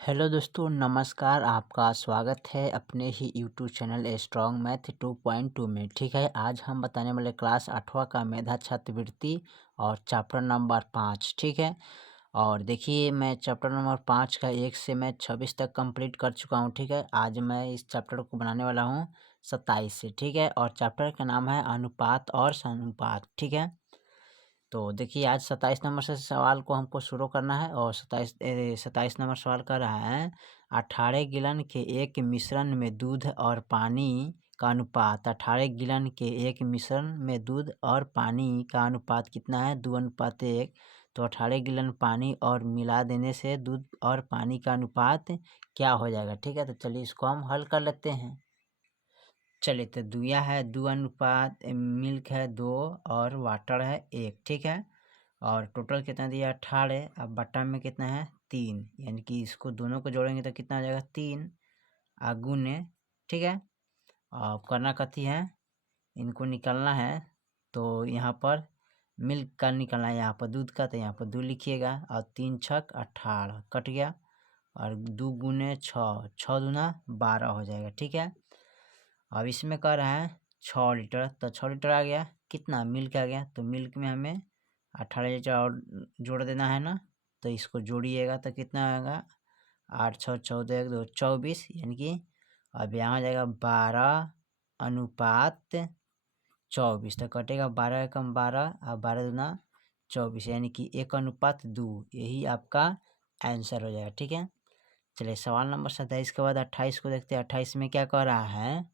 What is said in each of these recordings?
Hello दोस्तों, नमस्कार। आपका स्वागत है अपने ही यूट्यूब चैनल स्ट्रॉन्ग मैथ 2.2 में। ठीक है, आज हम बताने वाले क्लास 8वां का मेधा छात्रवृत्ति और चैप्टर नंबर 5। ठीक है, और देखिए मैं चैप्टर नंबर 5 का 1 से मैं 26 तक कंप्लीट कर चुका हूँ। ठीक है, आज मैं इस चैप्टर को बनाने वाला हूँ 27 से। ठीक है, और चैप्टर का नाम है अनुपात और समानुपात। ठीक है, तो देखिए आज 27 नंबर से सवाल को हमको शुरू करना है और 27 नंबर सवाल कर रहा है 18 गिलन के एक मिश्रण में दूध और पानी का अनुपात। 18 गिलन के एक मिश्रण में दूध और पानी का अनुपात कितना है? 2:1। तो 18 गिलन पानी और मिला देने से दूध और पानी का अनुपात क्या हो जाएगा? ठीक है, तो चलिए इसको हम हल कर लेते हैं। चलिए, तो दुया है 2:, मिल्क है 2 और वाटर है 1। ठीक है, और टोटल कितना दिया? 18। अब बट्टा में कितना है? 3, यानी कि इसको दोनों को जोड़ेंगे तो कितना हो जाएगा? 3 गुने। ठीक है, अब करना कथी है? इनको निकालना है। तो यहाँ पर मिल्क का निकालना है, यहाँ पर दूध का, तो यहाँ पर 2 लिखिएगा और 3 छक 18 कट गया और 2 गुने 6, 6 दूना 12 हो जाएगा। ठीक है, अब इसमें कह रहा है 6 लीटर, तो 6 लीटर आ गया। कितना? मिल्क आ गया, तो मिल्क में हमें 18 लीटर और जोड़ देना है ना, तो इसको जोड़िएगा तो कितना आएगा? 8 6 14 1 2 24, यानी कि अब यहाँ आ जाएगा 12:24। तो कटेगा 12 एकम 12 और 12 दूना 24, यानी कि 1:2। यही आपका आंसर हो जाएगा। ठीक है, चलिए सवाल नंबर 27 के बाद 28 को देखते हैं। 28 में क्या कह रहा है?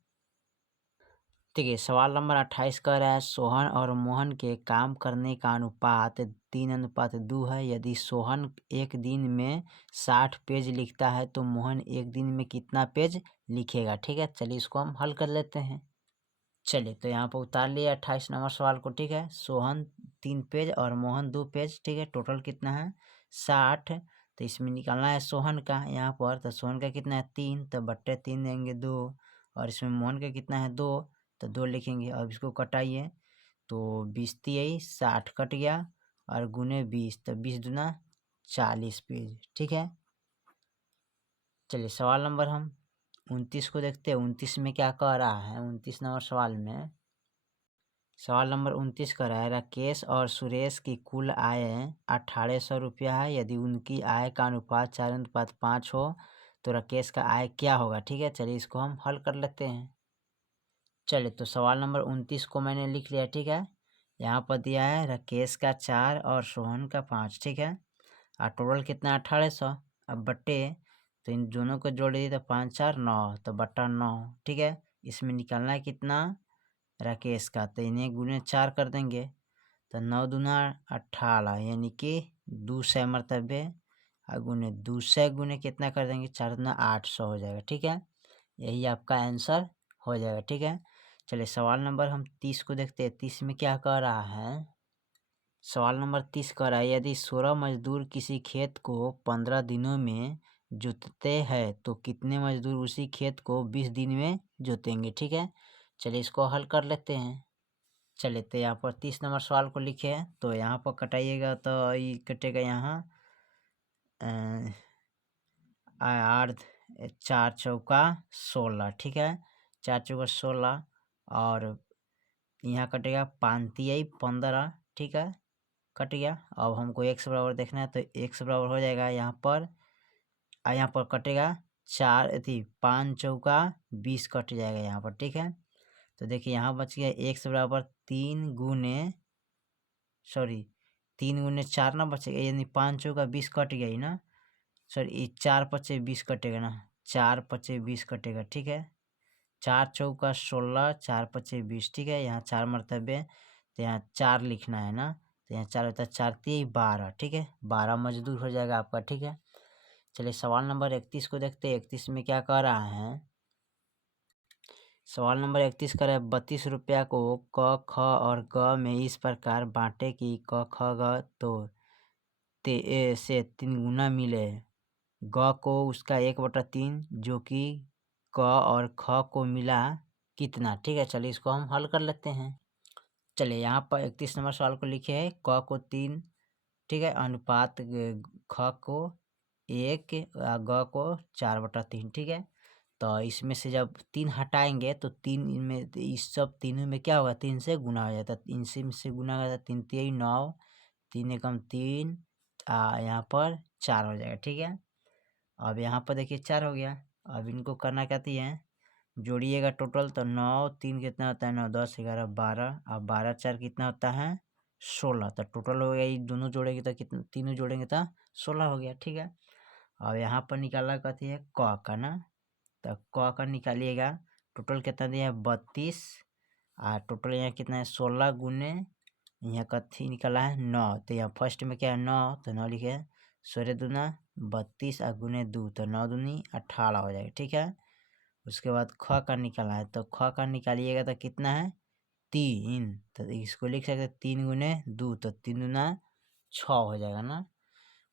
देखिए सवाल नंबर 28 कह रहा है सोहन और मोहन के काम करने का अनुपात 3:2 है। यदि सोहन एक दिन में 60 पेज लिखता है तो मोहन एक दिन में कितना पेज लिखेगा? ठीक है, चलिए इसको हम हल कर लेते हैं। चलिए, तो यहाँ पर उतार लिया 28 नंबर सवाल को। ठीक है, सोहन 3 पेज और मोहन 2 पेज। ठीक है, टोटल कितना है? 60। तो इसमें निकालना है सोहन का यहाँ पर, तो सोहन का कितना है? 3, तो बट्टे 3 देंगे 2, और इसमें मोहन का कितना है? 2, तो 2 लिखेंगे। अब इसको कटाइए, तो 20 3 60 कट गया और गुने 20, तो 20 दूना 40 पेज। ठीक है, चलिए सवाल नंबर हम 29 को देखते हैं। 29 में क्या कह रहा है? 29 नंबर सवाल नंबर 29 कह रहा है राकेश और सुरेश की कुल आय 1800 रुपया है। यदि उनकी आय का अनुपात 4:5 हो तो राकेश का आय क्या होगा? ठीक है, चलिए इसको हम हल कर लेते हैं। चलिए, तो सवाल नंबर 29 को मैंने लिख लिया। ठीक है, यहाँ पर दिया है राकेश का 4 और सोहन का 5। ठीक है, और टोटल कितना? 1800। अब बट्टे, तो इन दोनों को जोड़ दिए तो 5 4 9, तो बट्टा 9। ठीक है, इसमें निकालना है कितना? राकेश का, तो इन्हें गुने 4 कर देंगे, तो 9 दूना 18, यानी कि 200 मरतबे और गुने 200 गुने कितना कर देंगे? 4 दूना 800 हो जाएगा। ठीक है, यही आपका आंसर हो जाएगा। ठीक है, चलिए सवाल नंबर हम 30 को देखते हैं। 30 में क्या कह रहा है? सवाल नंबर 30 कह रहा है यदि 16 मजदूर किसी खेत को 15 दिनों में जोतते हैं तो कितने मजदूर उसी खेत को 20 दिन में जोतेंगे? ठीक है, चलिए इसको हल कर लेते हैं। चलिए, तो यहाँ पर 30 नंबर सवाल को लिखे हैं, तो यहाँ पर कटाइएगा तो ये कटेगा यहाँ 8 4 चौका 16। ठीक है, 4 चौका 16 और यहाँ कटेगा 5 तिहाई 15। ठीक है, कट गया। अब हमको x बराबर देखना है, तो x बराबर हो जाएगा यहाँ पर, यहाँ पर कटेगा 4 5 चौका 20 कट जाएगा यहाँ पर। ठीक है, तो देखिए यहाँ बच गया x बराबर 3 गुने 4 ना बचेगा, यानी 5 चौका 20 कट गया ही ना। सॉरी, 4 पचे 20 कटेगा ना, 4 पचे 20 कटेगा। ठीक है, 4 चौका 16, 4 पचे 20। ठीक है, यहाँ 4 मरतबे, तो यहाँ 4 लिखना है ना, तो यहाँ 4 होता है 4 3 12। ठीक है, 12 मजदूर हो जाएगा आपका। ठीक है, चलिए सवाल नंबर 31 को देखते हैं। 31 में क्या कह रहा है? सवाल नंबर 31 कह रहा है 32 रुपया को क ख और ग में इस प्रकार बांटे कि क ख ग तो से 3 गुना मिले। ग को उसका 1/3 जो कि क और ख को मिला कितना? ठीक है, चलिए इसको हम हल कर लेते हैं। चलिए यहाँ पर 31 नंबर सवाल को लिखे है क को 3, ठीक है, अनुपात ख को 1 ग को 4/3, ठीक है। तो इसमें से जब 3 हटाएंगे तो 3 में इस सब तीनों में क्या होगा, 3 से गुना हो जाता है। 3 से गुना होगा, 3 3 9, 3 एकम 3, यहाँ पर 4 हो जाएगा, ठीक है। अब यहाँ पर देखिए 4 हो गया। अब इनको करना कहती है, जोड़िएगा टोटल, तो 9 3 कितना होता है, 9 10 11 12, अब 12 4 कितना होता है, 16। तो टोटल हो गया, ये दोनों जोड़ेंगे तो कितना, तीनों जोड़ेंगे तो 16 हो गया, ठीक है। अब यहाँ पर निकालना कहती है क का ना, तो क का निकालिएगा। टोटल कितना दिया है, 32, टोटल यहाँ कितना है, 16 गुने यहाँ कथी निकाला है, 9। तो यहाँ फर्स्ट में क्या है, 9, तो 9 लिखे, 16 दूना 32 गुने 2, तो 9 दूनी 18 हो जाएगा, ठीक है। उसके बाद ख का निकाला है, तो ख का निकालिएगा तो कितना है, 3। तो इसको लिख सकते 3 गुने 2, तो 3 दूना 6 हो जाएगा ना।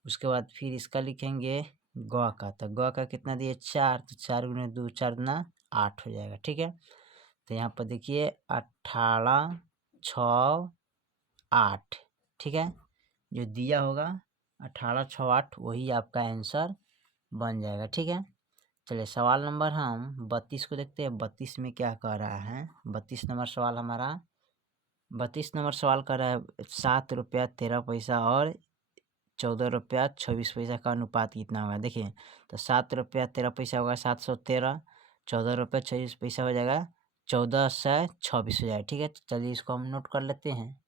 उसके बाद फिर इसका लिखेंगे ग का, तो ग का कितना दिए, 4, तो 4 गुने 2 4 दूना 8 हो जाएगा, ठीक है। तो यहाँ पर देखिए 18 6 8, ठीक है। जो दिया होगा 18 6 8 वही आपका आंसर बन जाएगा, ठीक है। चलिए सवाल नंबर हम 32 को देखते हैं। 32 में क्या कह रहा है, 32 नंबर सवाल हमारा, 32 नंबर सवाल कर रहा है 7 रुपया 13 पैसा और 14 रुपया 26 पैसा का अनुपात कितना होगा। देखिए तो 7 रुपया 13 पैसा होगा 713, 14 रुपया 26 पैसा हो जाएगा 1426 हो जाएगा, ठीक है। चलिए इसको हम नोट कर लेते हैं।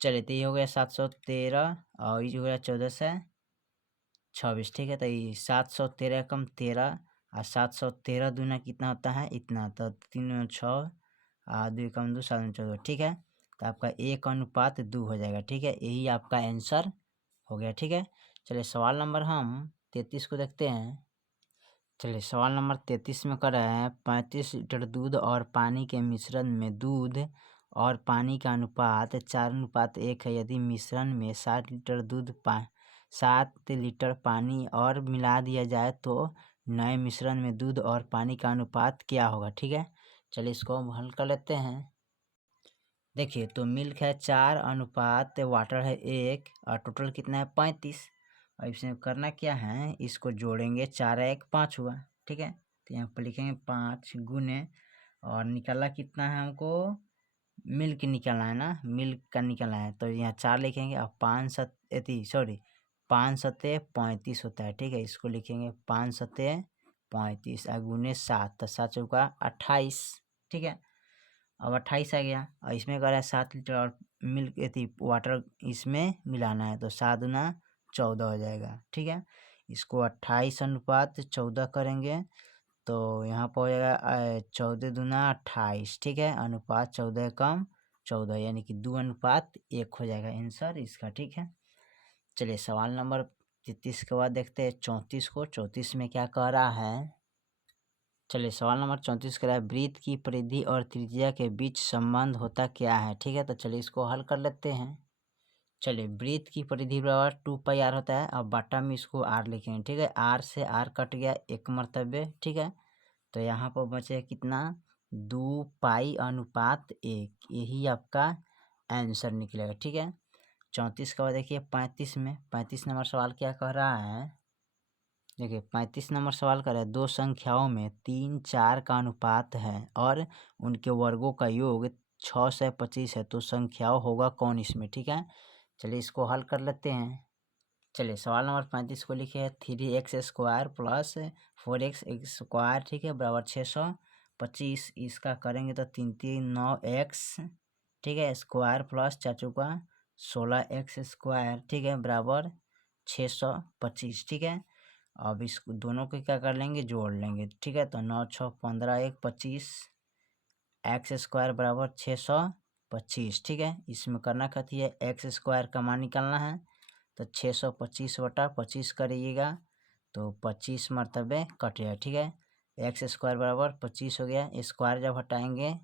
चलिए तो ये हो गया 713 और ये हो गया 1426, ठीक है। तो ये 713 कम 13 और 713 दूना कितना होता है, इतना, तो 3 6 2 कम 2 7 14, ठीक है। तो आपका 1:2 हो जाएगा, ठीक है। यही आपका आंसर हो गया, ठीक है। चलिए सवाल नंबर हम 33 को देखते हैं। चलिए सवाल नंबर 33 में कर रहे हैं 35 लीटर दूध और पानी के मिश्रण में दूध और पानी का अनुपात 4:1 है। यदि मिश्रण में 60 लीटर दूध 7 लीटर पानी और मिला दिया जाए तो नए मिश्रण में दूध और पानी का अनुपात क्या होगा, ठीक है। चलिए इसको हम हल कर लेते हैं। देखिए तो मिल्क है 4 अनुपात वाटर है 1 और टोटल कितना है 35। और इसमें करना क्या है, इसको जोड़ेंगे, 4 1 5 हुआ, ठीक है। तो यहाँ पर लिखेंगे 5 गुने, और निकाला कितना है हमको, मिल्क निकालना है ना, मिल्क का निकालना है, तो यहाँ 4 लिखेंगे और 5 सत्ते 35 होता है, ठीक है। इसको लिखेंगे 5 सत्ते 35 और गुने 7, तो 7 चौका 28, ठीक है। अब 28 आ गया और इसमें कह रहा है 7 लीटर और मिल्क वाटर इसमें मिलाना है, तो 7 दूना 14 हो जाएगा, ठीक है। इसको 28 अनुपात 14 करेंगे तो यहाँ पर हो जाएगा 14 दूना 28, ठीक है। अनुपात 14 कम 14 यानी कि 2:1 हो जाएगा आंसर इसका, ठीक है। चलिए सवाल नंबर 33 के बाद देखते हैं 34 को। 34 में क्या कह रहा है, चलिए सवाल नंबर 34 कह रहा है वृत्त की परिधि और त्रिज्या के बीच संबंध होता क्या है, ठीक है। तो चलिए इसको हल कर लेते हैं। चलिए वृत्त की परिधि बराबर 2πr होता है, अब बाटा में इसको r लिखेंगे, ठीक है। r से r कट गया 1 मरतबे, ठीक है। तो यहाँ पर बचे कितना, 2π/1, यही आपका आंसर निकलेगा, ठीक है। 34 के बाद देखिए 35 में, 35 नंबर सवाल क्या कह रहा है, देखिए 35 नंबर सवाल कर रहा है दो संख्याओं में 3 4 का अनुपात है और उनके वर्गों का योग 6 से 25 है, तो संख्याओं होगा कौन इसमें, ठीक है। चलिए इसको हल कर लेते हैं। चलिए सवाल नंबर 35 को लिखे 3x² प्लस 4x² ठीक है बराबर 625। इसका करेंगे तो 3 3 9x, ठीक है, स्क्वायर प्लस 4 चौका 16x², ठीक है, बराबर 625, ठीक है। अब इस दोनों को क्या कर लेंगे, जोड़ लेंगे, ठीक है। तो 9 6 15 1 25, x² बराबर 625, ठीक है। इसमें करना कथी है, x² का मान निकालना है, तो 625/25 करिएगा तो 25 मरतबे कटेगा, ठीक है। x² बराबर 25 हो गया, स्क्वायर जब हटाएंगे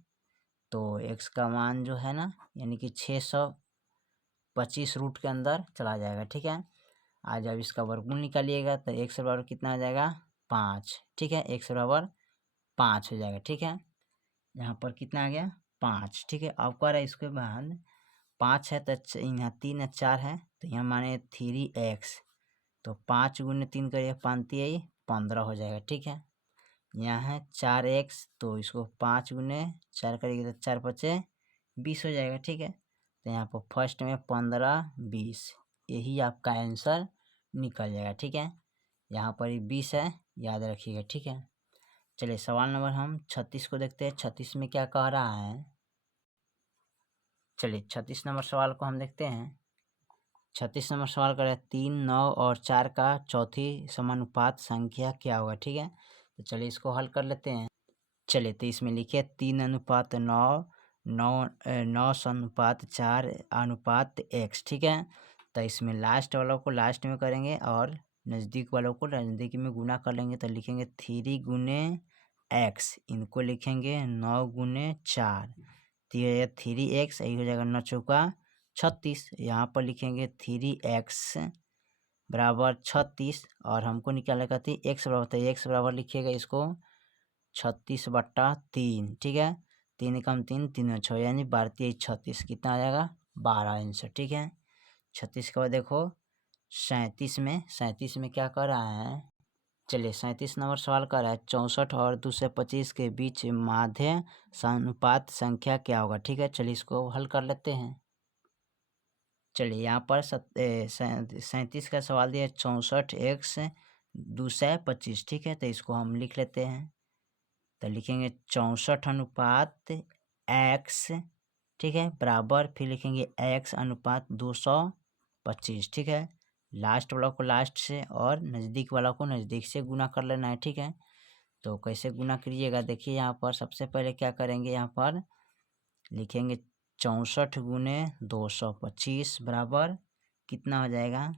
तो x का मान जो है ना यानी कि 625 रूट के अंदर चला जाएगा, ठीक है। आज जब इसका वर्गमूल निकालिएगा तो x बराबर कितना हो जाएगा, 5, ठीक है। x बराबर 5 हो जाएगा, ठीक है। यहाँ पर कितना आ गया, 5, ठीक है। अब कह रहा है इसके बाद 5 है तो यहाँ 3 और 4 है, तो यहाँ माने 3x, तो 5 गुने 3 करिए 5 15 हो जाएगा। ठीक है, यहाँ है 4x, तो इसको 5 गुने 4 करिएगा तो 4 पचे 20 हो जाएगा। ठीक है, तो यहाँ पर फर्स्ट में 15 20, यही आपका आंसर निकल जाएगा। ठीक है, यहाँ पर ही 20 है, याद रखिएगा। ठीक है, चलिए सवाल नंबर हम 36 को देखते हैं। 36 में क्या कह रहा है, चलिए 36 नंबर सवाल को हम देखते हैं। 36 नंबर सवाल कर रहे हैं 3 9 और 4 का चौथी समानुपात संख्या क्या होगा। ठीक है, तो चलिए इसको हल कर लेते हैं। चलिए तो इसमें लिखिए 3:9, 9 अनुपात 4 अनुपात x। ठीक है, तो इसमें लास्ट वालों को लास्ट में करेंगे और नज़दीक वालों को नज़दीक में गुना कर लेंगे। तो लिखेंगे 3 गुने x, इनको लिखेंगे 9 गुने 4, तो ये 3x, यही हो जाएगा 9 चौका 36। यहाँ पर लिखेंगे 3x बराबर 36 और हमको निकालना कहती है x बराबर, तो x बराबर लिखिएगा इसको 36/3। ठीक है, 3 कम 3 3 6, यानी 12 36, कितना आ जाएगा 12 आंसर। ठीक है, 36 के बाद देखो 37 में क्या कर रहा है, चलिए 37 नंबर सवाल कर रहा है 64 और 225 के बीच माध्य समानुपात संख्या क्या होगा। ठीक है, चलिए इसको हल कर लेते हैं। चलिए यहाँ पर 37 का सवाल दिया 64x 225। ठीक है, तो इसको हम लिख लेते हैं। तो लिखेंगे 64 अनुपात x, ठीक है, बराबर फिर लिखेंगे x अनुपात 225। ठीक है, लास्ट वाला को लास्ट से और नज़दीक वाला को नज़दीक से गुना कर लेना है। ठीक है, तो कैसे गुना करिएगा, देखिए यहाँ पर सबसे पहले क्या करेंगे, यहाँ पर लिखेंगे 64 गुने 225 बराबर कितना हो जाएगा,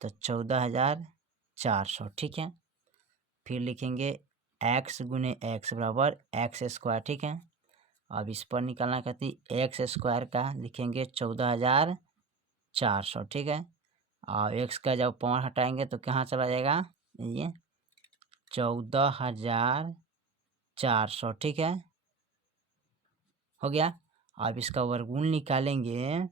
तो 14,400। ठीक है, फिर लिखेंगे x गुने x बराबर x स्क्वायर। ठीक है, अब इस पर निकालना कहती x स्क्वायर का लिखेंगे 14,400। ठीक है, और x का जब पावर हटाएंगे तो कहाँ चला जाएगा, ये 14,400। ठीक है, हो गया। अब इसका वर्गमूल निकालेंगे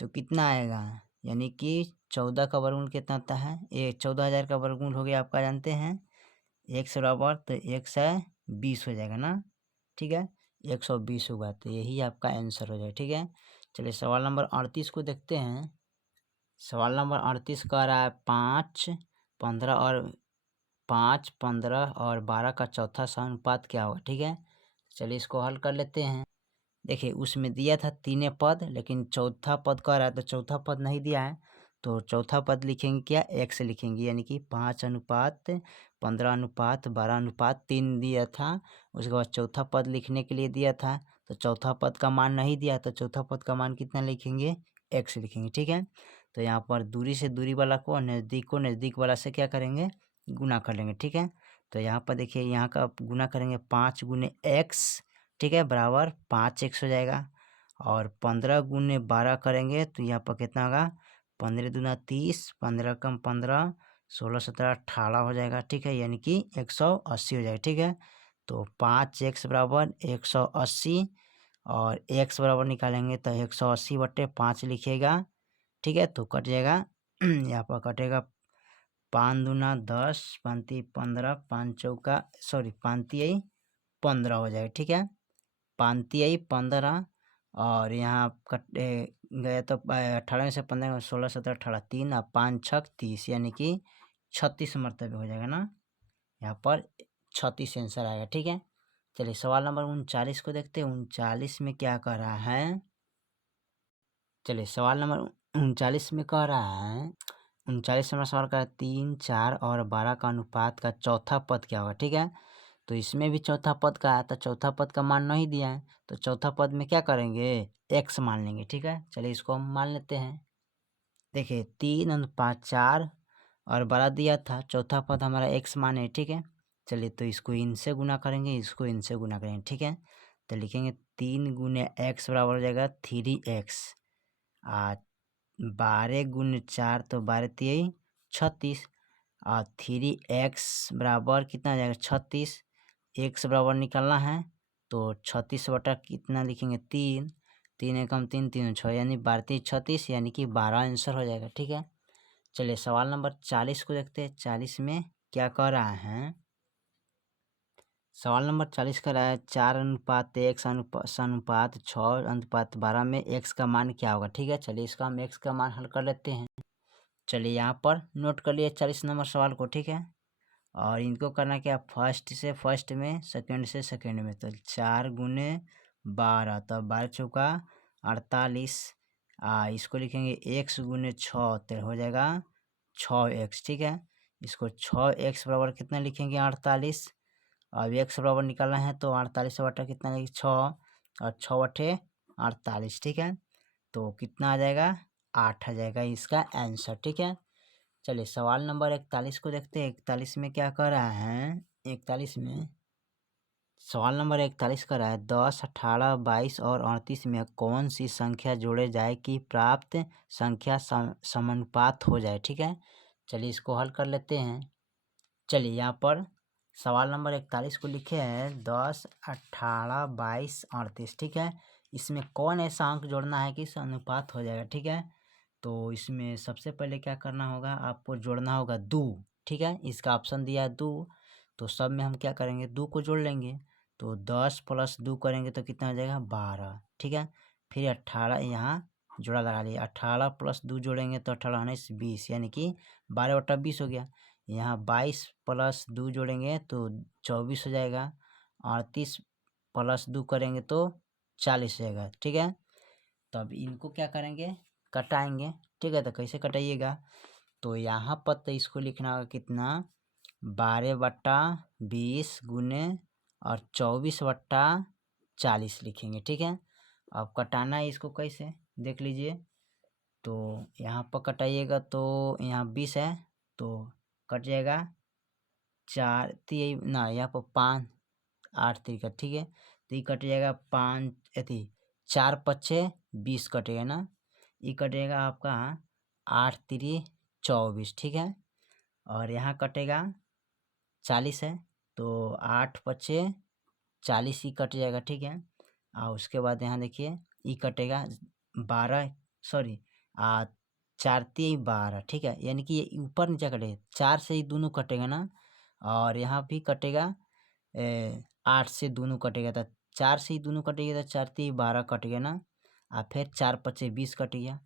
तो कितना आएगा, यानी कि 14 का वर्गमूल कितना होता है, ये 14,000 का वर्गमूल हो गया आपका, जानते हैं x बराबर, तो 120 हो जाएगा ना। ठीक है, 120 होगा, तो यही आपका आंसर हो जाएगा। ठीक है, चलिए सवाल नंबर 38 को देखते हैं। सवाल नंबर 38 कह रहा है 5 15 और 12 का चौथा समानुपात क्या होगा। ठीक है, चलिए इसको हल कर लेते हैं। देखिए उसमें दिया था 3 पद, लेकिन चौथा पद कह रहा है, तो चौथा पद नहीं दिया है, तो चौथा पद लिखेंगे क्या, x लिखेंगे, यानी कि 5 अनुपात 15 अनुपात 12 अनुपात 3 दिया था। उसके बाद चौथा पद लिखने के लिए दिया था, तो चौथा पद का मान नहीं दिया, तो चौथा पद का मान कितना लिखेंगे, x लिखेंगे। ठीक है, तो यहाँ पर दूरी से दूरी वाला को नज़दीक वाला से क्या करेंगे, गुना कर लेंगे। ठीक है, तो यहाँ पर देखिए यहाँ का गुना करेंगे 5 गुने x, ठीक है, बराबर 5x हो जाएगा, और 15 गुने 12 करेंगे तो यहाँ पर कितना होगा, 15 दूना 30, 15 कम 15, 16 17 18 हो जाएगा। ठीक है, यानी कि 180 हो जाएगा। ठीक है, तो 5x बराबर 180, और x बराबर निकालेंगे तो 180/5 लिखिएगा। ठीक है, तो कट जाएगा यहाँ पर कटेगा 5 दूना 10, 5 15, 5 चौका 15 हो जाएगा। ठीक है, 15, और यहाँ कटे गए तो 18 में से 15 16 17 18 3 और 5 6 30, यानी कि 36 मरतबे हो जाएगा ना, यहाँ पर 36 आंसर आएगा। ठीक है, चलिए सवाल नंबर 39 को देखते हैं। 39 में क्या कह रहा है, चलिए सवाल नंबर 39 में कह रहा है, 39 नंबर सवाल का 3 4 और 12 का अनुपात का चौथा पद क्या होगा। ठीक है, तो इसमें भी चौथा पद का है, तो चौथा पद का मान नहीं दिया है, तो चौथा पद में क्या करेंगे, x मान लेंगे। ठीक है, चलिए इसको हम मान लेते हैं। देखिए 3 अनुपात 4 और 12 दिया था, चौथा पद हमारा x मान है। ठीक है, चलिए तो इसको इनसे गुना करेंगे, इसको इनसे गुना करेंगे। ठीक है, तो लिखेंगे 3 गुने x बराबर हो जाएगा 3x, 12 गुने 4 तो 12 3 36, और 3x बराबर कितना आ जाएगा 36, x बराबर निकालना है, तो 36 बटा कितना लिखेंगे 3, 3 एकम 3 3 6, यानी 12 36, यानी कि 12 आंसर हो जाएगा। ठीक है, चलिए सवाल नंबर 40 को देखते हैं। 40 में क्या कह रहा है? सवाल नंबर 40 कह रहा है 4:1 अनुपात 6:12 में x का मान क्या होगा। ठीक है, चलिए इसका हम x का मान हल कर लेते हैं। चलिए यहाँ पर नोट कर लिए 40 नंबर सवाल को। ठीक है, और इनको करना क्या, फर्स्ट से फर्स्ट में, सेकंड से सेकंड में। तो 4×12 तो 12×4 = 48। इसको लिखेंगे x × 6 तो हो जाएगा 6x। ठीक है, इसको 6x बराबर कितना लिखेंगे, 48। अब x बराबर निकालना है तो 48 से बटा कितना लिखेंगे, 6, और 6×8 = 48। ठीक है, तो कितना आ जाएगा, 8 आ जाएगा इसका आंसर। ठीक है, चलिए सवाल नंबर 41 को देखते हैं। 41 में क्या कर रहा है? 41 में सवाल नंबर 41 कर रहा है 10, 18, 22 और 38 में कौन सी संख्या जोड़े जाए कि प्राप्त संख्या समानुपात हो जाए। ठीक है, चलिए इसको हल कर लेते हैं। चलिए यहाँ पर सवाल नंबर 41 को लिखे हैं 10, 18, 22, 38। ठीक है, इसमें कौन ऐसा अंक जोड़ना है कि अनुपात हो जाएगा। ठीक है, तो इसमें सबसे पहले क्या करना होगा, आपको जोड़ना होगा 2। ठीक है, इसका ऑप्शन दिया है 2, तो सब में हम क्या करेंगे, 2 को जोड़ लेंगे। तो 10 + 2 करेंगे तो कितना हो जाएगा, 12। ठीक है, फिर 18 यहाँ जोड़ा लगा लिया, 18 + 2 जोड़ेंगे तो 18 19 20, यानी कि 12/20 हो गया। यहाँ 22 + 2 जोड़ेंगे तो 24 हो जाएगा। 38 + 2 करेंगे तो 40 हो जाएगा। ठीक है, तब इनको क्या करेंगे, कटाएंगे। ठीक है, तो कैसे कटाइएगा, तो यहाँ पर तो इसको लिखना होगा कितना, 12/20 गुने और 24/40 लिखेंगे। ठीक है, अब कटाना है इसको कैसे, देख लीजिए। तो यहाँ पर कटाइएगा तो यहाँ 20 है तो कट जाएगा 4 3 ना, यहाँ पर 5 8 3 का। ठीक है, तो ये कट जाएगा 5 अथी 4×5 = 20 कटेगा ना, ये कटेगा आपका 8 3 24। ठीक है, और यहाँ कटेगा 40 है तो 8×5 = 40 ही कट जाएगा। ठीक है, और उसके बाद यहाँ देखिए ये कटेगा 12, सॉरी 4 3 12। ठीक है, यानी कि ये ऊपर नीचे कटेगा, 4 से ही दोनों कटेगा ना, और यहाँ भी कटेगा 8 से दोनों कटेगा। तो 4 से ही दोनों कटेगा तो 4 3 12 कट गया ना, और फिर 4×5 = 20 कट गया।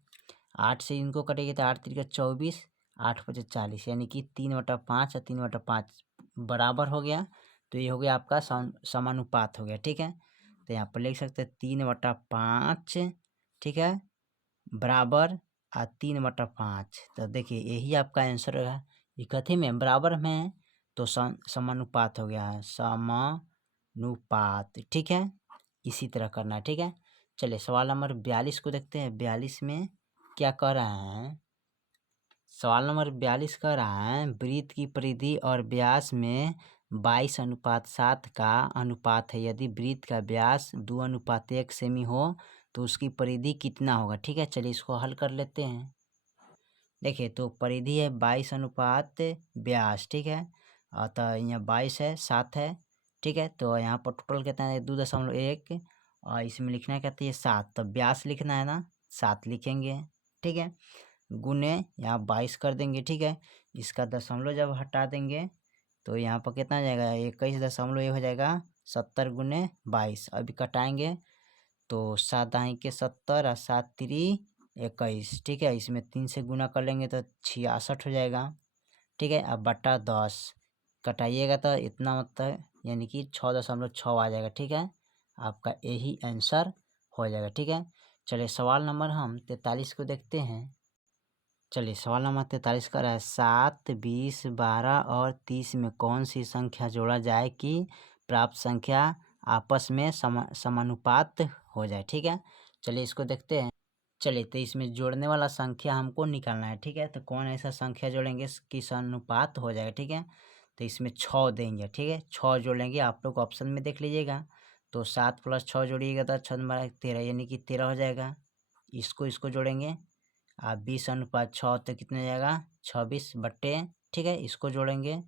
8 से इनको कटेगा तो 8 3 = 24, 8×5 = 40, यानी कि 3/5 और 3/5 बराबर हो गया। तो ये हो गया आपका समानुपात हो गया। ठीक है, तो यहाँ पर लिख सकते हैं 3/5। ठीक है, बराबर 3/5। तो देखिए यही आपका आंसर है। ये कथी में, बराबर में है तो समानुपात हो गया है, समानुपात। ठीक है, इसी तरह करना है। ठीक है, चलिए सवाल नंबर 42 को देखते हैं। 42 में क्या कह रहा है? सवाल नंबर 42 कह रहा है वृत्त की परिधि और व्यास में 22:7 का अनुपात है। यदि वृत्त का व्यास 2:1 सेमी हो तो उसकी परिधि कितना होगा। ठीक है, चलिए इसको हल कर लेते हैं। देखिए तो परिधि है 22:व्यास। ठीक है, तो यहाँ 22 है, 7 है। ठीक है, तो यहाँ पर टोटल कितना है, 2.1, और इसमें लिखना है कहते हैं 7, तो व्यास लिखना है ना, 7 लिखेंगे। ठीक है, गुने यहाँ 22 कर देंगे। ठीक है, इसका दशमलव जब हटा देंगे तो यहाँ पर कितना आ जाएगा, 21.1 हो जाएगा, 70 × 22। अभी कटाएंगे तो 7 × 70 और 7 3 21। ठीक है, इसमें 3 से गुना कर लेंगे तो 66 हो जाएगा। ठीक है, अब बटा 10 कटाइएगा तो इतना मतलब यानी कि 6.6 आ जाएगा। ठीक है, आपका यही आंसर हो जाएगा। ठीक है, चलिए सवाल नंबर हम 43 को देखते हैं। चलिए सवाल नंबर 43 का है 7, 20, 12 और 30 में कौन सी संख्या जोड़ा जाए कि प्राप्त संख्या आपस में समानुपात हो जाए। ठीक है, चलिए इसको देखते हैं। चलिए तो इसमें जोड़ने वाला संख्या हमको निकालना है। ठीक है, तो कौन ऐसा संख्या जोड़ेंगे कि समानुपात हो जाएगा। ठीक है, तो इसमें 6 देंगे। ठीक है, 6 जोड़ेंगे, आप लोग ऑप्शन में देख लीजिएगा। तो 7 + 6 जोड़िएगा तो 6 13, यानी कि 13 हो जाएगा। इसको जोड़ेंगे, 20:6 तो कितना हो जाएगा, 26/। ठीक है, इसको जोड़ेंगे,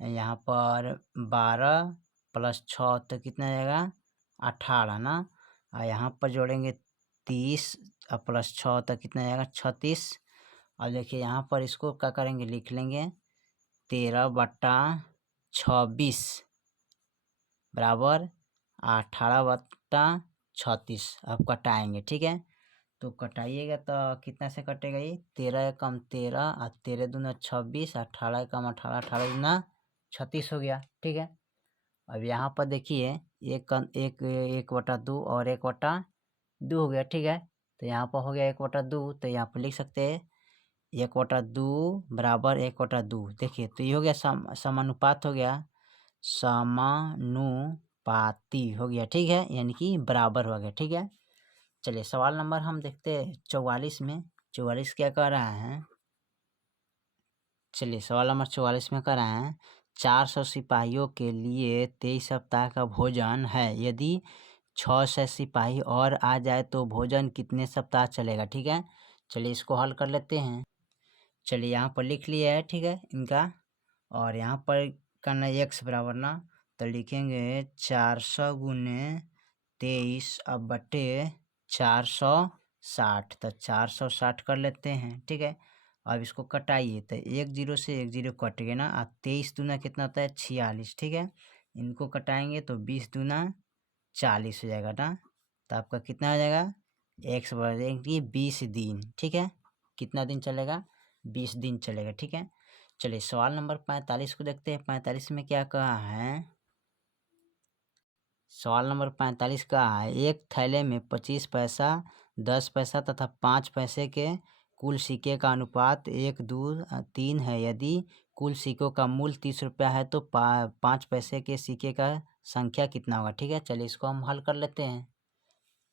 यहाँ पर 12 + 6 तो कितना हो जाएगा, 18 ना, और यहाँ पर जोड़ेंगे 30 + 6 तो कितना हो जाएगा, 36, अब देखिए यहाँ पर इसको क्या करेंगे, लिख लेंगे 13/26 बराबर 18/36। अब कटाएंगे, ठीक है। तो कटाइएगा तो कितना से कटेगा, ये 13 एकम 13 और 13 दूना 26, 18 एकम 18, 18 दूना 36 हो गया, ठीक है। अब यहाँ पर देखिए एक 1/2 और 1/2 हो गया, ठीक है। तो यहाँ पर हो गया 1/2, तो यहाँ पर लिख सकते हैं 1/2 बराबर 1/2। देखिए तो ये हो गया समानुपात हो गया, समानुपाती हो गया, ठीक है, यानी कि बराबर हो गया, ठीक है। चलिए सवाल नंबर हम देखते हैं 44 में। 44 क्या कह रहा है, चलिए सवाल नंबर 44 में कह रहा है 400 सिपाहियों के लिए 23 सप्ताह का भोजन है। यदि 600 सिपाही और आ जाए तो भोजन कितने सप्ताह चलेगा, ठीक है। चलिए इसको हल कर लेते हैं। चलिए यहाँ पर लिख लिया है, ठीक है इनका, और यहाँ पर करना x बराबर ना, तो लिखेंगे 400 गुने 23 अब बटे 460, तो 460 कर लेते हैं, ठीक है। अब इसको कटाइए तो 1 0 से 1 0 कट गया ना। अब 23 दूना कितना होता है 46, ठीक है। इनको कटाएंगे तो 20 दूना 40 हो जाएगा ना। तो आपका कितना हो जाएगा, x बराबर देंगे 20 दिन, ठीक है। कितना दिन चलेगा, 20 दिन चलेगा, ठीक है। चलिए सवाल नंबर 45 को देखते हैं। 45 में क्या कहा है, सवाल नंबर 45 का है एक थैले में 25 पैसा, 10 पैसा तथा 5 पैसे के कुल सिक्के का अनुपात 1 2 3 है। यदि कुल सिक्कों का मूल्य 30 रुपया है तो 5 पैसे के सिक्के का संख्या कितना होगा, ठीक है। चलिए इसको हम हल कर लेते हैं।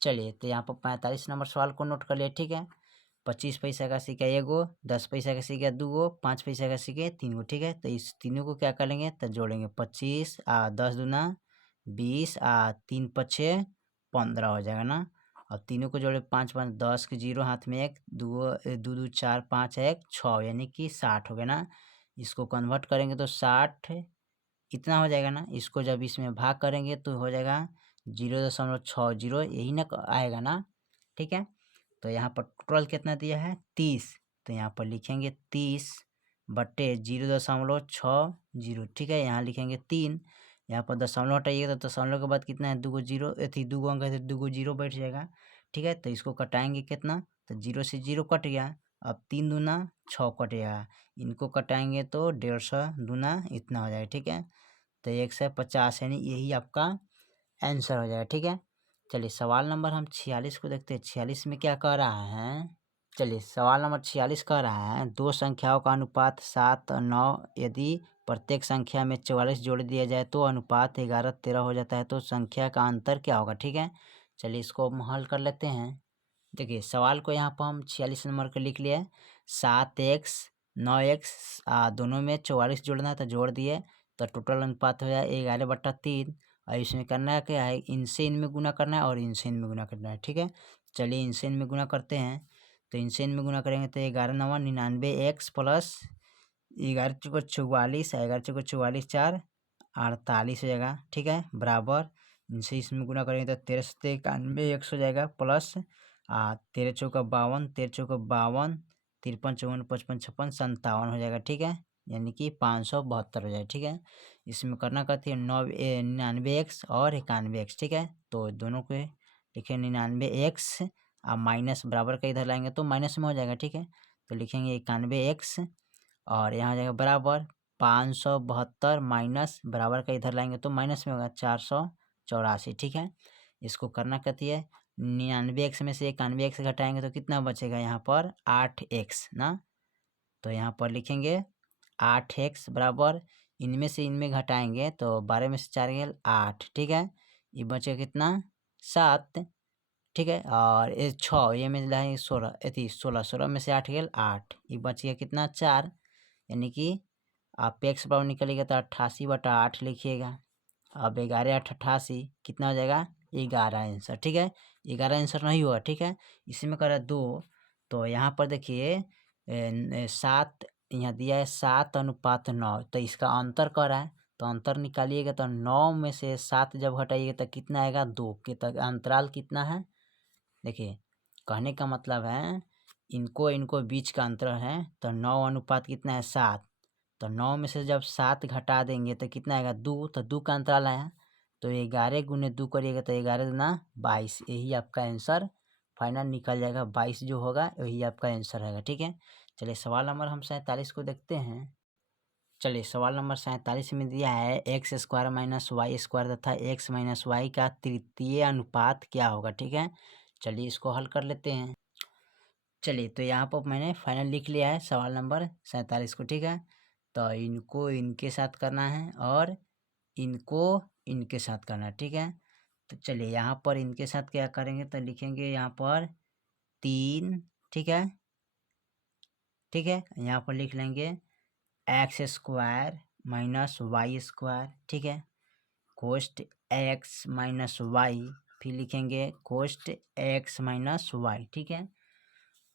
चलिए तो यहाँ पर 45 नंबर सवाल को नोट कर लिए, ठीक है। 25 पैसा का सिक्का एगो, 10 पैसा का सिक्का 2 गो, 5 पैसा का सिक्के 3 गो, ठीक है। तो इस तीनों को क्या करेंगे, तो जोड़ेंगे 25 10 दूना 20 3 पछे 15 हो जाएगा ना। अब तीनों को जोड़े 5 5 10 के 0 हाथ में 1 2 2 2 4 5 1 6 यानी कि 60 हो गया ना। इसको कन्वर्ट करेंगे तो 60 इतना हो जाएगा ना। इसको जब इसमें भाग करेंगे तो हो जाएगा 0.60, यही ना आएगा ना, ठीक है। तो यहाँ पर टोटल कितना दिया है 30, तो यहाँ पर लिखेंगे 30 बट्टे 0.60, ठीक है। यहाँ लिखेंगे 3, यहाँ पर दशमलव हटाइएगा तो दशमलव के बाद कितना है 2 जीरो, अथी 2 अंक है तो 2 जीरो बैठ जाएगा, ठीक है। तो इसको कटाएंगे कितना, तो 0 से 0 कट गया। अब 3 दूना 6 कटेगा, इनको कटाएंगे तो 150 दूना इतना हो जाएगा, ठीक है। तो 150 यानी यही आपका आंसर हो जाएगा, ठीक है। चलिए सवाल नंबर हम 46 को देखते हैं। 46 में क्या कह रहा है, चलिए सवाल नंबर 46 कह रहा है दो संख्याओं का अनुपात 7 और 9, यदि प्रत्येक संख्या में 44 जोड़ दिया जाए तो अनुपात 11 13 हो जाता है, तो संख्या का अंतर क्या होगा, ठीक है। चलिए इसको हम हल कर लेते हैं। देखिए सवाल को यहाँ पर हम 46 नंबर का लिख लिए 7x 9x दोनों में 44 जोड़ना है तो जोड़ दिए, तो टोटल अनुपात हो जाए 11/3। और इसमें करना है क्या है, इनसे इनमें गुना करना है और इनसे इनमें गुना करना है, ठीक है। चलिए इनसे इनमें गुना करते हैं, तो इनसे इनमें गुना करेंगे तो 11 9 99 x प्लस 11 चौको 44, 11 चौको 44 4 48 हो जाएगा, ठीक है, बराबर इनसे इसमें गुना करेंगे तो 13 से 91 x हो जाएगा प्लस 13 चौका 52, 13 चौका 52, 53 54 55 56 57 हो जाएगा, ठीक है, यानी कि 572 हो जाएगा, ठीक है। इसमें करना कहती है 99 एक्स और 91 एक्स, ठीक है। तो दोनों को लिखें 99 एक्स माइनस बराबर का इधर लाएंगे तो माइनस में हो जाएगा, ठीक है। तो लिखेंगे 91 एक्स और यहाँ हो जाएगा बराबर 572 माइनस बराबर का इधर लाएंगे तो माइनस में होगा 484, ठीक है। इसको करना कहती है 99 एक्स में से 91 एक्स घटाएंगे तो कितना बचेगा यहाँ पर 8 एक्स ना। तो यहाँ पर लिखेंगे 8 एक्स बराबर इनमें से इनमें घटाएंगे तो 12 में से 4 गया 8, ठीक है। ये बचेगा कितना 7, ठीक है। और ये 6 ये में लाएंगे 16, 16 16 में से 8 गया 8, ये बच गया कितना 4, यानी कि आप एक्स बराबर निकलेगा तो 88/8 लिखिएगा। अब 11 8 88 कितना हो जाएगा 11 आंसर, ठीक है। 11 आंसर नहीं हुआ, ठीक है। इसी में करा 2, तो यहाँ पर देखिए 7 यहाँ दिया है 7:9, तो इसका अंतर कर रहा है तो अंतर निकालिएगा तो 9 में से 7 जब हटाइएगा तो कितना आएगा 2 के, तक अंतराल कितना है। देखिए कहने का मतलब है इनको इनको बीच का अंतर है, तो 9 अनुपात कितना है 7। तो 9 में से जब 7 घटा देंगे तो कितना आएगा 2, तो 2 का अंतराल आया, तो 11 गुने 2 करिएगा तो 11 दूना 22। यही आपका आंसर फाइनल निकल जाएगा, 22 जो होगा वही आपका आंसर रहेगा। ठीक है, चलिए सवाल नंबर हम 47 को देखते हैं। चलिए सवाल नंबर 47 में दिया है x square minus y square तथा एक्स माइनस वाई का तृतीय अनुपात क्या होगा। ठीक है, चलिए इसको हल कर लेते हैं। चलिए तो यहाँ पर मैंने फाइनल लिख लिया है सवाल नंबर 47 को। ठीक है, तो इनको इनके साथ करना है और इनको इनके साथ करना है। ठीक है, तो चलिए यहाँ पर इनके साथ क्या करेंगे, तो लिखेंगे यहाँ पर 3। ठीक है, ठीक है, यहाँ पर लिख लेंगे x square minus y square. ठीक है, कोस्ट एक्स माइनस वाई, फिर लिखेंगे कोस्ट एक्स माइनस वाई। ठीक है,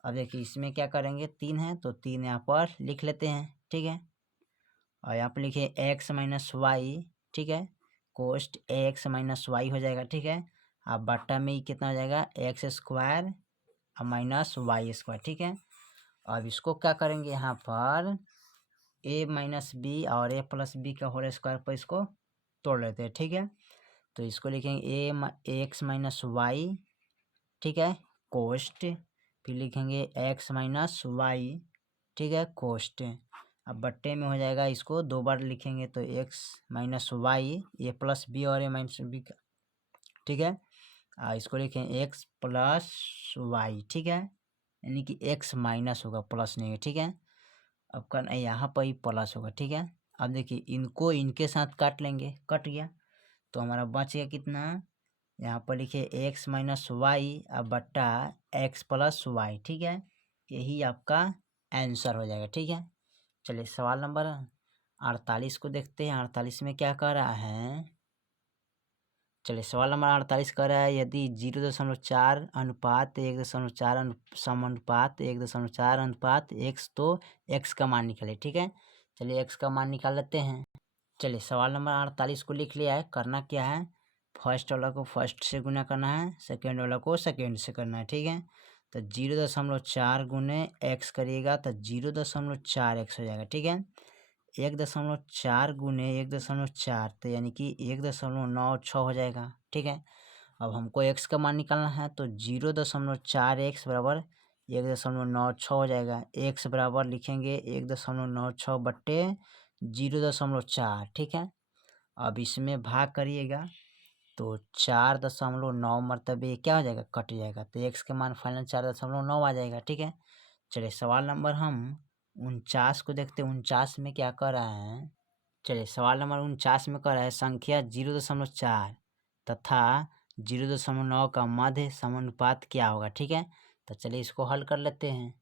अब देखिए इसमें क्या करेंगे, 3 है तो 3 यहाँ पर लिख लेते हैं। ठीक है, और यहाँ पर लिखिए एक्स माइनस वाई। ठीक है, कोस्ट एक्स माइनस वाई हो जाएगा। ठीक है, अब बट्टा में कितना हो जाएगा एक्स स्क्वायर और माइनस वाई स्क्वायर। ठीक है, अब इसको क्या करेंगे, यहाँ पर ए माइनस बी और ए प्लस बी का होल स्क्वायर पर इसको तोड़ लेते हैं। ठीक है, तो इसको लिखेंगे ए एक्स माइनस वाई। ठीक है, कोस्ट, फिर लिखेंगे एक्स माइनस वाई। ठीक है, कोस्ट, अब बट्टे में हो जाएगा, इसको 2 बार लिखेंगे तो एक्स माइनस वाई, ए प्लस बी और ए माइनस बी का। ठीक है, इसको लिखेंगे एक्स प्लस वाई। ठीक है, यानी कि एक्स माइनस होगा, प्लस नहीं है। ठीक है, अब करना यहाँ पर ही प्लस होगा। ठीक है, अब देखिए इनको इनके साथ काट लेंगे, कट गया, तो हमारा बच गया कितना, यहाँ पर लिखिए एक्स माइनस वाई अब बट्टा एक्स प्लस वाई। ठीक है, यही आपका आंसर हो जाएगा। ठीक है, चलिए सवाल नंबर 48 को देखते हैं। 48 में क्या कह रहा है, चलिए सवाल नंबर 48 कह रहा है यदि 0.4 अनुपात 1.4 समानुपात 1.4 अनुपात एक्स, तो एक्स का मान निकाले। ठीक है, चलिए एक्स का मान निकाल लेते हैं। चलिए सवाल नंबर 48 को लिख लिया है, करना क्या है, फर्स्ट वाला को फर्स्ट से गुना करना है, सेकेंड वाला को सेकेंड से करना है। ठीक है, तो 0.4 गुने एक्स करिएगा तो 0.4 एक्स हो जाएगा। ठीक है, 1.4 गुने 1.4 तो यानी कि 1.96 हो जाएगा। ठीक है, अब हमको एक्स का मान निकालना है, तो 0.4 एक्स बराबर 1.96 हो जाएगा। एक्स बराबर लिखेंगे 1.96 बट्टे 0.4। ठीक है, अब इसमें भाग करिएगा तो 4.9 मरतबे क्या हो जाएगा, कट जाएगा, तो एक्स के मान फाइनल 4.9 आ जाएगा। ठीक है, चलिए सवाल नंबर हम 49 को देखते हैं। 49 में क्या कर रहा है, चलिए सवाल नंबर 49 में कर रहा है संख्या 0.4 तथा 0.9 का मध्य समानुपात क्या होगा। ठीक है, तो चलिए इसको हल कर लेते हैं।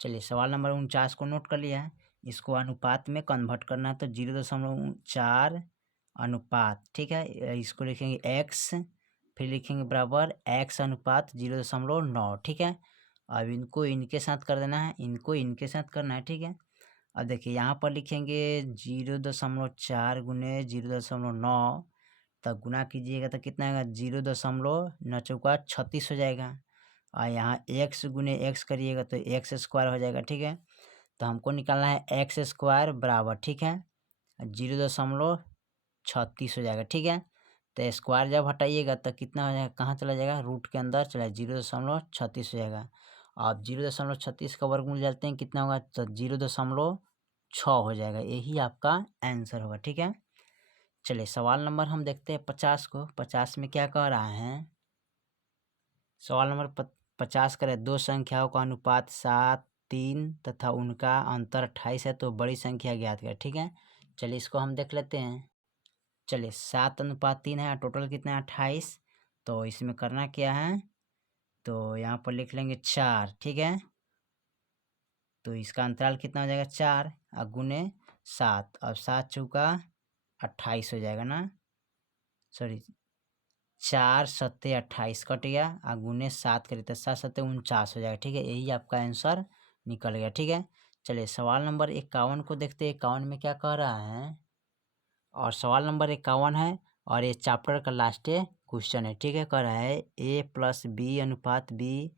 चलिए सवाल नंबर 49 को नोट कर लिया है, इसको अनुपात में कन्वर्ट करना है, तो 0.4 अनुपात। ठीक है, इसको लिखेंगे एक्स, फिर लिखेंगे बराबर एक्स अनुपात 0.9। ठीक है, अब इनको इनके साथ कर देना है, इनको इनके साथ करना है। ठीक है, अब देखिए यहाँ पर लिखेंगे 0.4 गुने 0.9, तब गुना कीजिएगा तो कितना आएगा 0.9 36 हो जाएगा, और यहाँ एक्स गुने एक्स करिएगा तो एक्स स्क्वायर हो जाएगा। ठीक है, तो हमको निकालना है एक्स स्क्वायर बराबर, ठीक है, 0.36 हो जाएगा। ठीक है, तो स्क्वायर जब हटाइएगा तो कितना हो जाएगा, कहाँ चला जाएगा, रूट के अंदर चला, 0.36 हो जाएगा। आप 0.36 का वर्गमूल डालते हैं कितना होगा, तो 0.6 हो जाएगा, यही आपका आंसर होगा। ठीक है, चलिए सवाल नंबर हम देखते हैं 50 को। 50 में क्या कह रहा है, सवाल नंबर 50 करे दो संख्याओं का अनुपात 7, 3 तथा उनका अंतर 28 है, तो बड़ी संख्या ज्ञात करें। ठीक है, चलिए इसको हम देख लेते हैं। चलिए 7:3 है, टोटल कितना है 28, तो इसमें करना क्या है, तो यहाँ पर लिख लेंगे 4। ठीक है, तो इसका अंतराल कितना हो जाएगा 4 और गुने 7, अब 7 चौका 28 हो जाएगा ना, सॉरी 4 सत्ते 28 कट गया, और गुने 7 करें तो 7 सत्ते 49 हो जाएगा। ठीक है, यही आपका आंसर निकल गया। ठीक है, चलिए सवाल नंबर 51 को देखते हैं। 51 में क्या कह रहा है, और सवाल नंबर 51 है और ये चैप्टर का लास्ट क्वेश्चन है। ठीक है, कह रहा है a प्लस बी अनुपात बी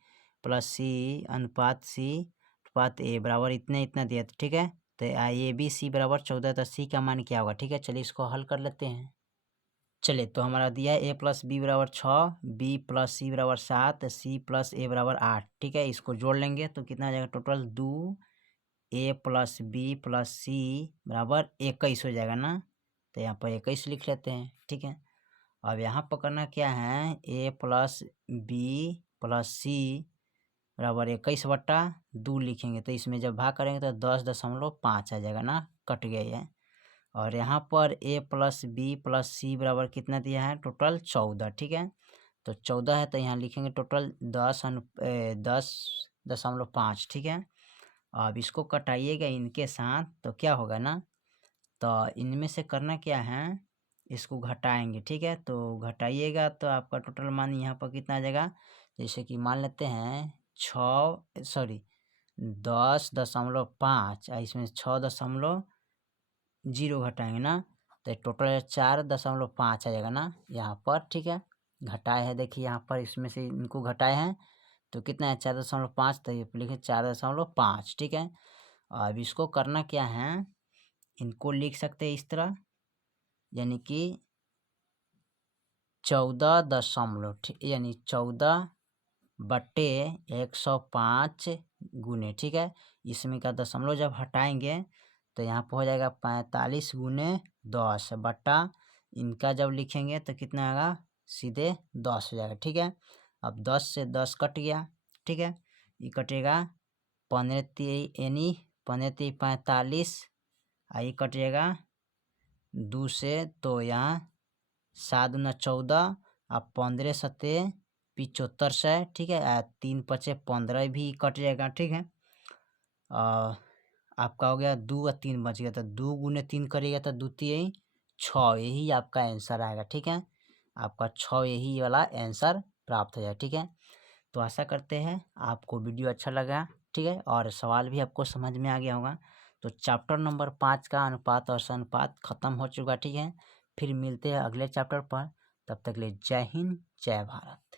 प्लस सी अनुपात सी अनुपात ए बराबर इतना दिया था, ठीक है। तो ए बी सी बराबर 14, तो सी का मान क्या होगा, ठीक है। चलिए इसको हल कर लेते हैं। चलिए तो हमारा दिया है ए प्लस बी बराबर 6, बी प्लस सी बराबर 7, सी प्लस ए बराबर 8, ठीक है। इसको जोड़ लेंगे तो कितना आ जाएगा टोटल 2, ए प्लस बी प्लस सी बराबर 21 हो जाएगा ना। तो यहाँ पर 21 लिख लेते हैं, ठीक है। अब यहाँ पर करना क्या है, ए प्लस बी प्लस सी बराबर 21/2 लिखेंगे। तो इसमें जब भाग करेंगे तो 10.5 आ जाएगा ना, कट गया है। और यहाँ पर ए प्लस बी प्लस सी बराबर कितना दिया है, टोटल 14, ठीक है। तो 14 है तो यहाँ लिखेंगे टोटल 10.5, ठीक है। अब इसको कटाइएगा इनके साथ तो क्या होगा ना, तो इनमें से करना क्या है, इसको घटाएंगे, ठीक है। तो घटाइएगा तो आपका टोटल मान यहाँ पर कितना आ जाएगा, जैसे कि मान लेते हैं 10.5 इसमें 6.0 घटाएंगे ना, तो टोटल 4.5 आ जाएगा ना यहाँ पर, ठीक है। घटाए है, देखिए यहाँ पर इसमें से इनको घटाए हैं तो कितना है 4.5, तो ये लिखे 4.5, ठीक है। अब इसको करना क्या है, इनको लिख सकते हैं इस तरह, यानी कि 14 यानी 14/105 गुने, ठीक है। इसमें का दशमलव जब हटाएंगे तो यहाँ पर हो जाएगा 45 गुने 10 बटा, इनका जब लिखेंगे तो कितना आएगा, सीधे 10 हो जाएगा, ठीक है। अब 10 से 10 कट गया, ठीक है। ये कटेगा 15 यानी 15 45, ये कटिएगा 2 से, तो यहाँ 7×14 अब 15×7 = 75, ठीक है। 3×5 = 15 भी कट जाएगा, ठीक है। आपका हो गया 2 और 3 बच गया, तो 2 गुने 3 करिएगा तो 2 3 6, यही आपका आंसर आएगा, ठीक है। आपका 6 यही वाला आंसर प्राप्त हो जाए, ठीक है। तो आशा करते हैं आपको वीडियो अच्छा लगा, ठीक है, और सवाल भी आपको समझ में आ गया होगा। तो चैप्टर नंबर 5 का अनुपात और समानुपात खत्म हो चुका, ठीक है। फिर मिलते हैं अगले चैप्टर पर, तब तक के लिए जय हिंद जय भारत।